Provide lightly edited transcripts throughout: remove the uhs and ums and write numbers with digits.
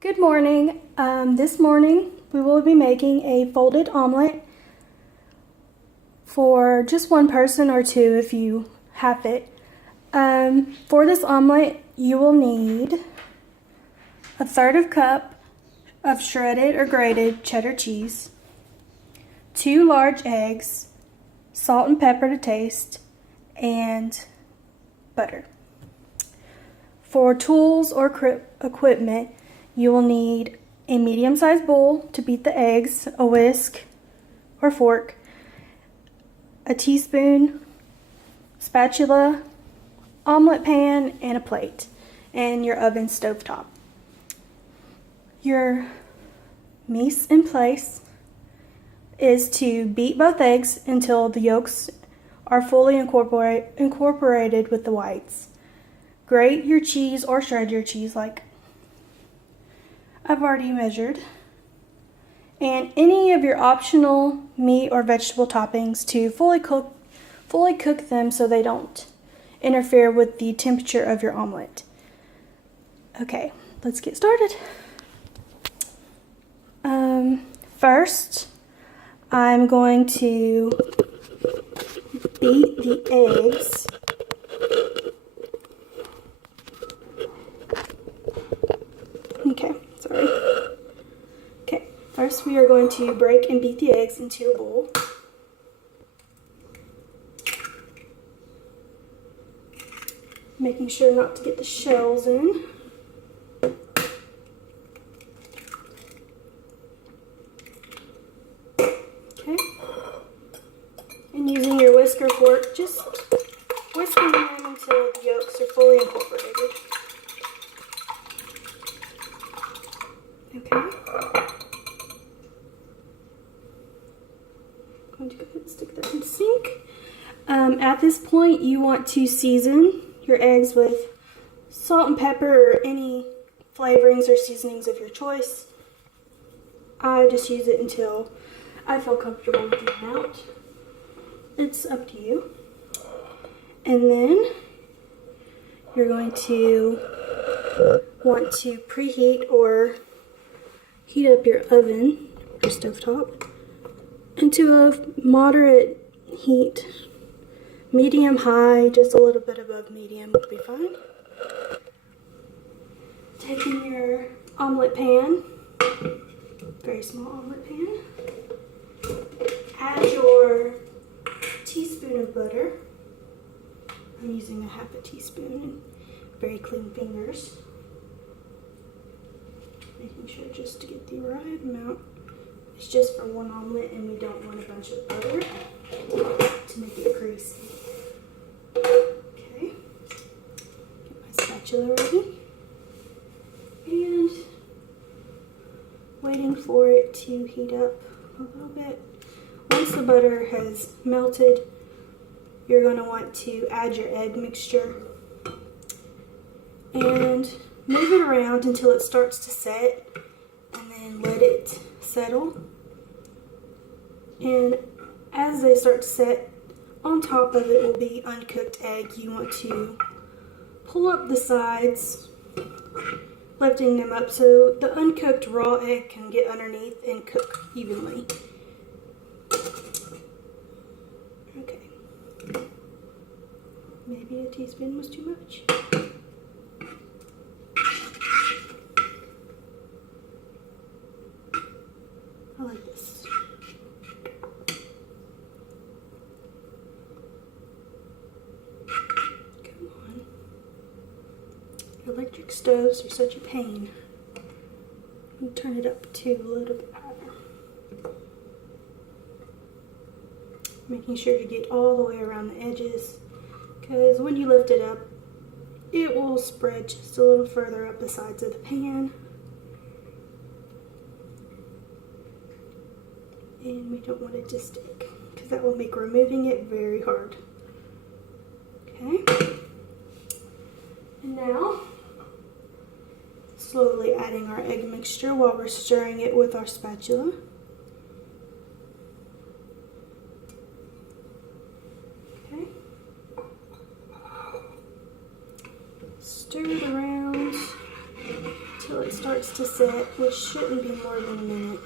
Good morning. This morning we will be making a folded omelet for just one person or two if you have it. For this omelet you will need a third cup of shredded or grated cheddar cheese, 2 large eggs, salt and pepper to taste, and butter. For tools or equipment, you will need a medium-sized bowl to beat the eggs, a whisk or fork, a teaspoon, spatula, omelet pan, and a plate, and your oven stovetop. Your mise en place is to beat both eggs until the yolks are fully incorporated with the whites. Grate your cheese or shred your cheese like I've already measured, and any of your optional meat or vegetable toppings to fully cook them so they don't interfere with the temperature of your omelet. Okay, let's get started. First, I'm going to beat the eggs. First, we are going to break and beat the eggs into a bowl. Making sure not to get the shells in. Okay. And using your whisk or fork, just whisking them until the yolks are fully incorporated. Okay. I'm going to go ahead and stick that in the sink. At this point, you want to season your eggs with salt and pepper or any flavorings or seasonings of your choice. I just use it until I feel comfortable with the amount. It's up to you. And then you're going to want to preheat or heat up your oven or stovetop into a moderate heat, medium high, just a little bit above medium would be fine. Taking your omelet pan, very small omelet pan, add your teaspoon of butter. I'm using a half a teaspoon and very clean fingers. Making sure just to get the right amount. It's just for one omelet and we don't want a bunch of butter to make it greasy. Okay, get my spatula ready and waiting for it to heat up a little bit. Once the butter has melted, you're going to want to add your egg mixture and move it around until it starts to set, and then let it settle. And as they start to set, on top of it will be uncooked egg. You want to pull up the sides, lifting them up so the uncooked raw egg can get underneath and cook evenly. Okay. Maybe a teaspoon was too much. I like this. Come on. Electric stoves are such a pain. I'm going to turn it up to a little bit higher. Making sure to get all the way around the edges, because when you lift it up, it will spread just a little further up the sides of the pan. And we don't want it to stick, because that will make removing it very hard. Okay. And now, slowly adding our egg mixture while we're stirring it with our spatula. Okay. Stir it around until it starts starts to sit, which shouldn't be more than a minute.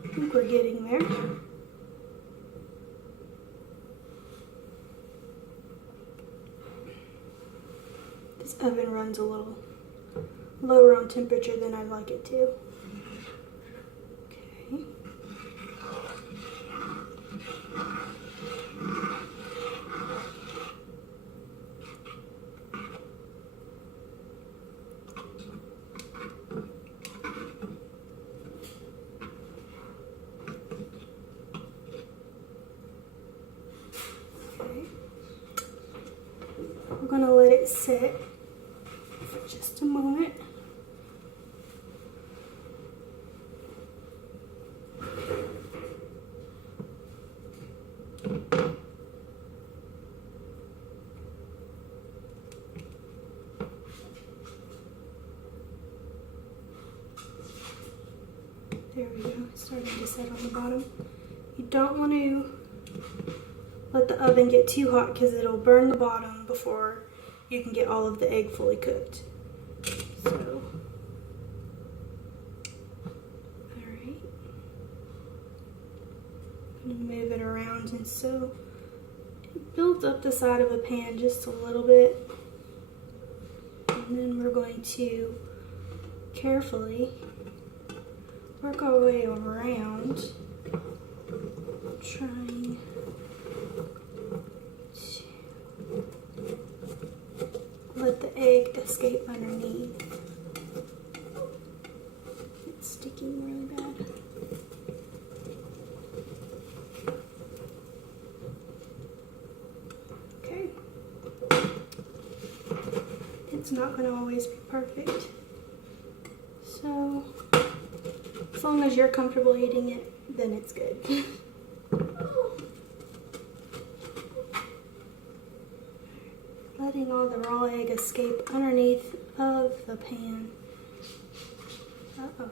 I think we're getting there. This oven runs a little lower on temperature than I'd like it to. Okay. We're going to let it sit for just a moment. There we go, it's starting to set on the bottom. You don't want to let the oven get too hot because it'll burn the bottom before you can get all of the egg fully cooked. So, alright. I'm going to move it around, and so it builds up the side of the pan just a little bit. And then we're going to carefully work our way around, trying to let the egg escape underneath. It's sticking really bad. Okay. It's not going to always be perfect. So, as long as you're comfortable eating it, then it's good. Letting all the raw egg escape underneath of the pan. Uh-oh.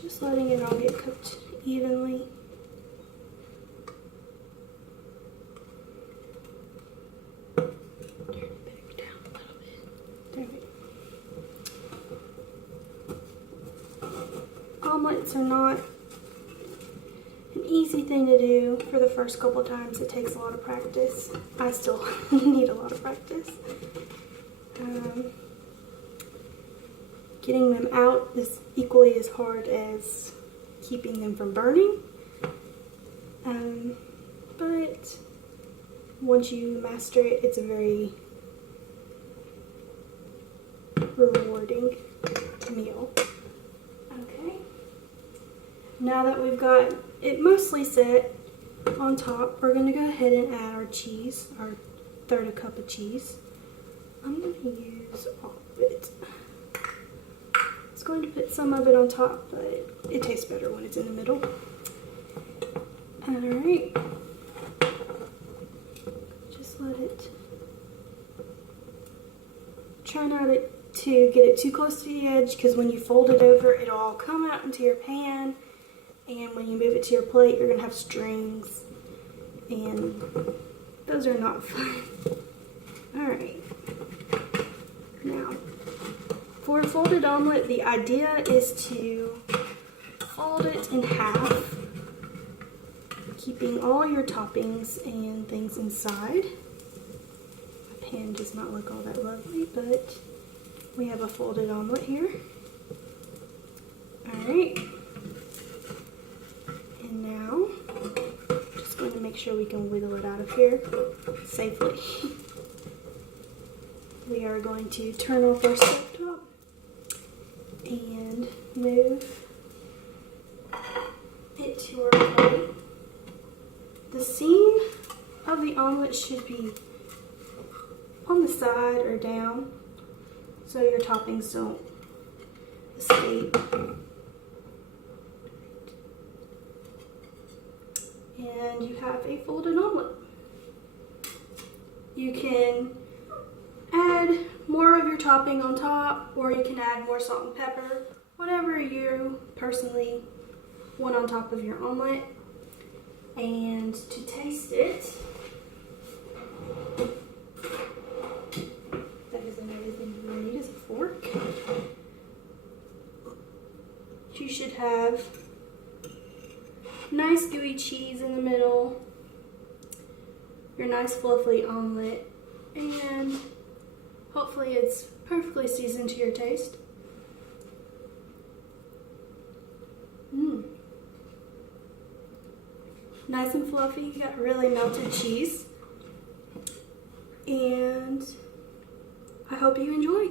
Just letting it all get cooked evenly. Omelets are not an easy thing to do for the first couple times. It takes a lot of practice. I still need a lot of practice. Getting them out is equally as hard as keeping them from burning. But once you master it, it's a very rewarding meal. Okay. Now that we've got it mostly set on top, we're going to go ahead and add our cheese, our third of a cup of cheese. I'm going to use all of it. I was going to put some of it on top, but it tastes better when it's in the middle. Alright. Just let it, try not to get it too close to the edge, because when you fold it over, it'll all come out into your pan. And when you move it to your plate, you're going to have strings, and those are not fun. Alright, now, for a folded omelet, the idea is to fold it in half, keeping all your toppings and things inside. My pan does not look all that lovely, but we have a folded omelet here. Alright. Now, just going to make sure we can wiggle it out of here safely. we are going to turn off our stovetop and move it to our plate. The seam of the omelet should be on the side or down so your toppings don't escape. And you have a folded omelet. You can add more of your topping on top, or you can add more salt and pepper, whatever you personally want on top of your omelet. And to taste it, that isn't everything you really need is a fork. You should have nice gooey cheese in the middle, your nice fluffy omelet, and hopefully it's perfectly seasoned to your taste. Nice and fluffy, you got really melted cheese, and I hope you enjoy.